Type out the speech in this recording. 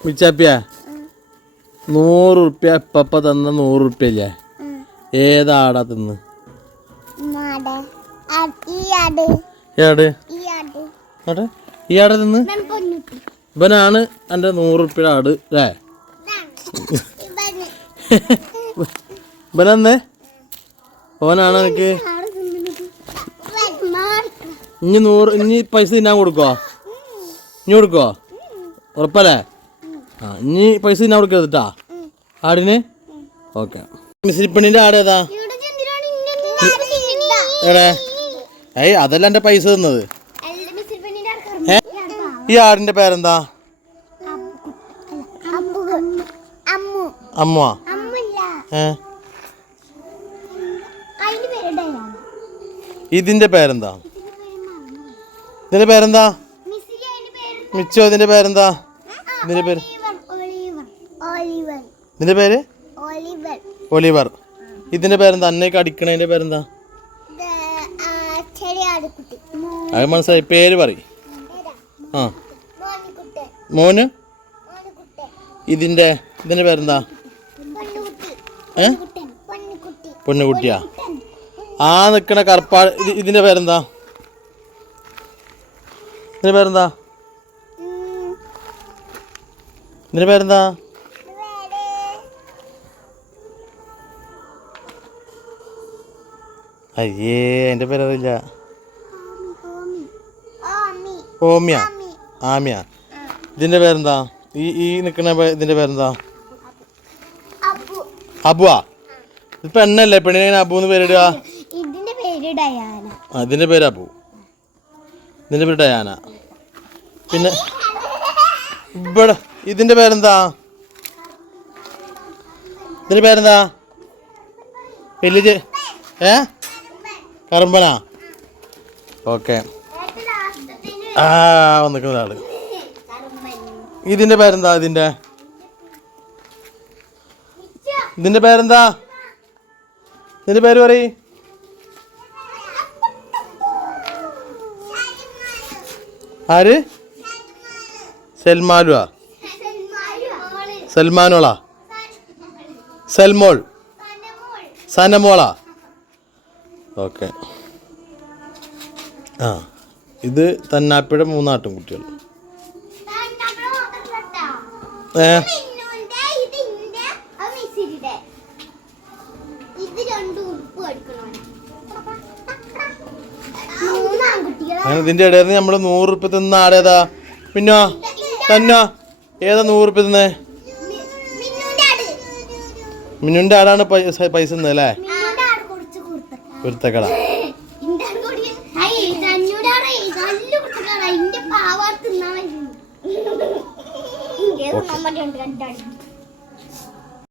മിച്ചാപ്പിയ നൂറ് ഉറുപ്പ്യ ഇപ്പപ്പ തന്ന നൂറ് ഉറുപ്പ്യ ഇല്ലേ ഏതാടാ തിന്ന്? നാട് ഈ ആട്. ഏട് ഈ ആട്. തിന്ന്? ഇവനാണ് എന്റെ നൂറ് ഉറുപ്പ്യ ആട് അല്ലേ? ഇവനന്നേ ഓനാണ് എനിക്ക് ഇനി നൂറ് ഇനി പൈസ തിന്നാൻ കൊടുക്കോ ഇനി കൊടുക്കോ ഉറപ്പല്ലേ? ആ ഇനി പൈസ തിന്നാൻ കൊടുക്കരുതട്ടാ ആടിന്? ഓക്കെ. മിസിരിപ്പണിന്റെ ആട് ഏതാ? എടേ ഏയ് അതല്ല എന്റെ പൈസ തന്നത്. ഏ? ഈ ആടിന്റെ പേരെന്താ? അമ്മു ഇതിന്റെ ഏ ഇതിന്റെ പേരെന്താ? ഇതിന്റെ പേരെന്താ? മിച്ചോ ഇതിന്റെ പേരെന്താ? ഇതിന്റെ പേര് ഇതിന്റെ പേര്? ഒലിവർ ഇതിന്റെ പേരെന്താ? അന്നേക്ക് അടിക്കണതിന്റെ പേരെന്താ? അത് മനസ്സിലായി. പേര് പറ ആ. മോന്? ഇതിന്റെ ഇതിന്റെ പേരെന്താ? ഏ? പൊന്നുകുട്ടിയാ? ആ നിൽക്കണ കറുപ്പാ ഇതിന്റെ പേരെന്താ? ഇതിന്റെ പേരെന്താ? ഇതിന്റെ പേരെന്താ? അയ്യേ എന്റെ പേരറിയില്ല. ഓമി ഓമി ഓമിയ. ഓമി ആമിയ. ഇതിന്റെ പേരെന്താ? ഈ ഈ നിൽക്കുന്ന ഇതിന്റെ പേരെന്താ? അബുവാ. ഇത് പെണ്ണല്ലേ? പെണ്ണിനെ അബു എന്ന് പേരിടുക? ഇതിന്റെ പേര് അബു. ഇതിന്റെ പേര് ഡയാന. പിന്നെ ഇവിടെ ഇതിന്റെ പേരെന്താ? ഇതിന്റെ പേരെന്താ? വലിയ ഏ? കറുമ്പനാ ഓക്കെ. ആ വന്നിക്കുന്ന ഒരാൾ ഇതിന്റെ പേരെന്താ ഇതിന്റെ ഇതിന്റെ പേരെന്താ? ഇതിന്റെ പേര് പറയ്. ആര്? സൽമാലുവാ സൽമാനോളാ. സൽമോൾ. സനമോളാ. ഓക്കെ. ആ ഇത് തന്നാപ്പിയുടെ മൂന്നാട്ടും കുട്ടികൾ. ഏ? അങ്ങനെ ഇതിന്റെ ഇടയിൽ നിന്ന് നമ്മൾ നൂറ് റുപ്യ തിന്ന ആടേതാ? പിന്നോ തന്നോ? ഏതാ നൂറ് റുപ്യ തിന്നേ മിന്നുന്റെ ആടാണ് പൈസ പൈസ തിന്നത് അല്ലേ മിന്നുന്റെ ആട് കുറച്ച് കൊടുത്തക്ക കുരുത്തക്കട ഇന്റെ